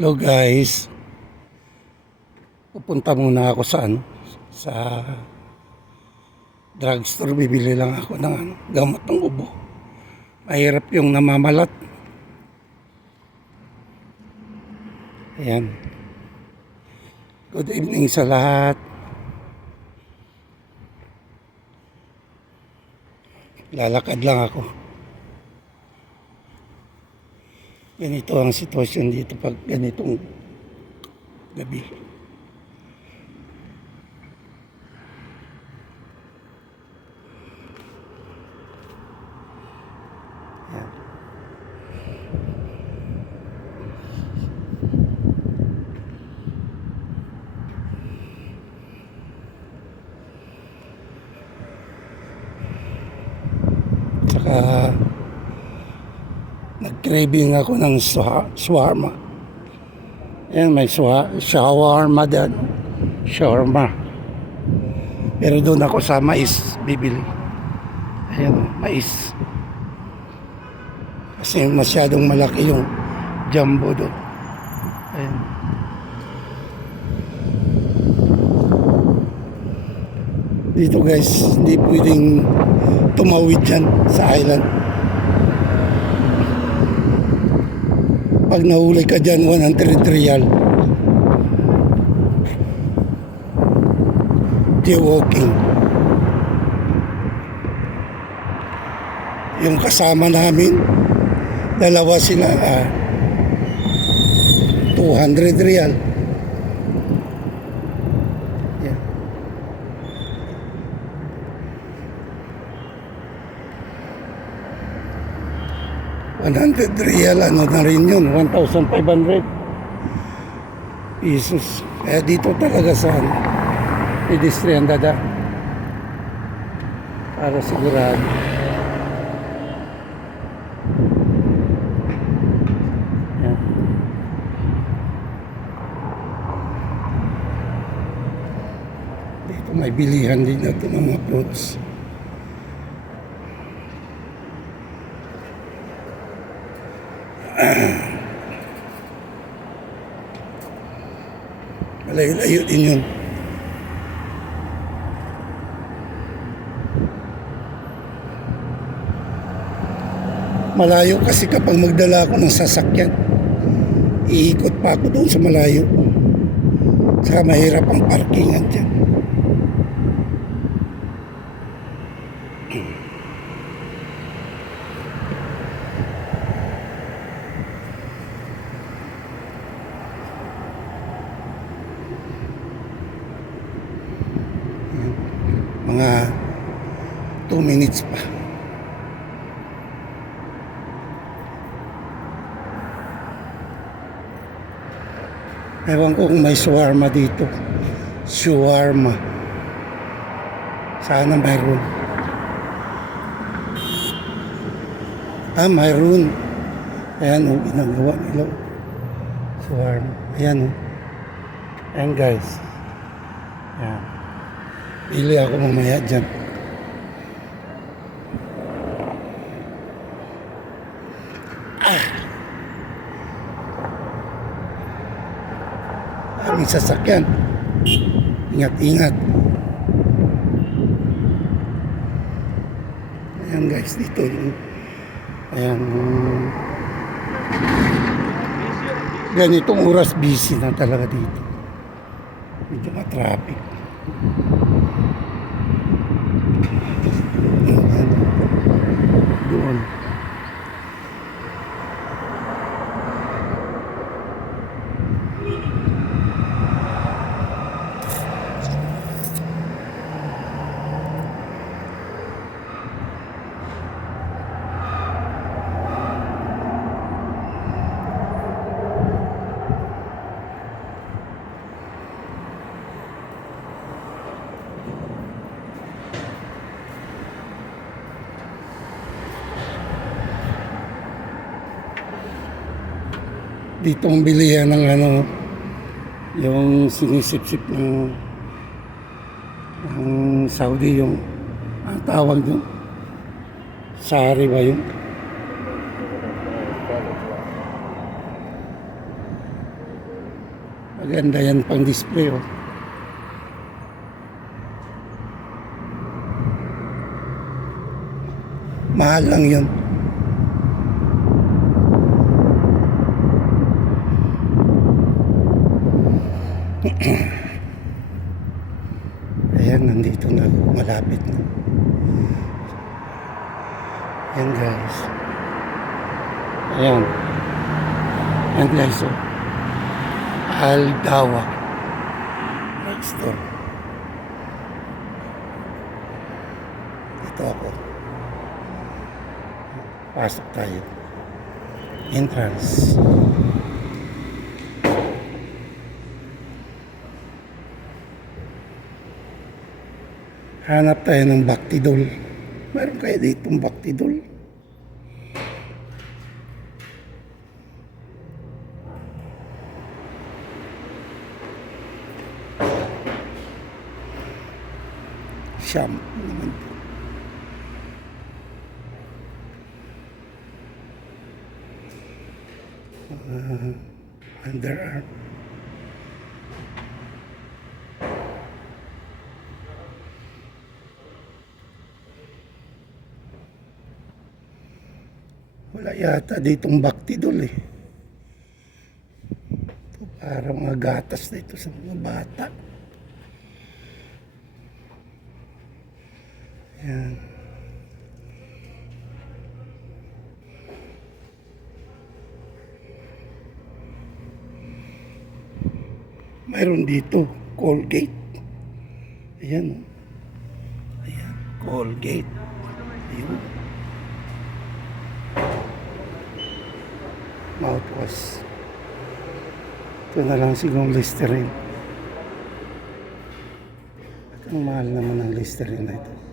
Hello guys, pupunta muna ako sa drugstore. Bibili lang ako ng gamot ng ubo. Mahirap yung namamalat. Ayan. Good evening sa lahat. Lalakad lang ako. Ganito ang sitwasyon dito pag ganitong gabi. Yan. Tsaka nag-craving ako ng shawarma. Ayan, may shawarma dyan. Shawarma. Pero doon ako sa mais bibili. Ayan, mais. Kasi masyadong malaki yung jumbo doon. Ayan. Dito guys, hindi pwedeng tumawid dyan sa island. Pag nahuli ka dyan, 100 real. Jaywalking. Yung kasama namin, dalawa sila, 200 real. Yeah. $100 real, ano na rin yun, 1,500 pesos. Kaya dito talaga sa pedestrian dada para sigurado. Yan. Dito may bilihan din natin ng mga fruits. Malayo-layo din yun. Malayo kasi kapag magdala ako ng sasakyan, iikot pa ako doon sa malayo. Saka mahirap ang parkingan dyan. Mga 2 minutes pa. Ewan ko kung may shawarma dito. Shawarma. Sana mayroon. Mayroon. Ayan o, ginagawa nila. Shawarma. Ayan o. Ayan guys. Ayan. Pili ako mamaya dyan. Aming sasakyan. Ingat-ingat. Ayan guys, dito yung ayan. Ganitong oras busy na talaga dito. Medyo ma-traffic. Doon. Dito ang bilihan ng yung sinisip-sip ng Saudi, yung tawag doon. Sari ba yun? Maganda yan pang display, oh. Mahal lang yun. Ayan, nandito na. Malapit na. Ayan guys. Ayan. Ayan guys, oh. Aldawa Drugstore. Dito ako. Pasok tayo. Entrance. Hanap tayo ng Bactidol. Meron kaya ditong Bactidol? Shampoo naman po. Underarm. Wala yata ditong Bactidol eh. Ito parang mga gatas dito sa mga bata. Yan. Mayroon dito Colgate. Ayan, oh. Ayan, Colgate. Ayun. Mouthwash. Ito na lang sigurong Listerine. Ang mahal naman ng Listerine na ito.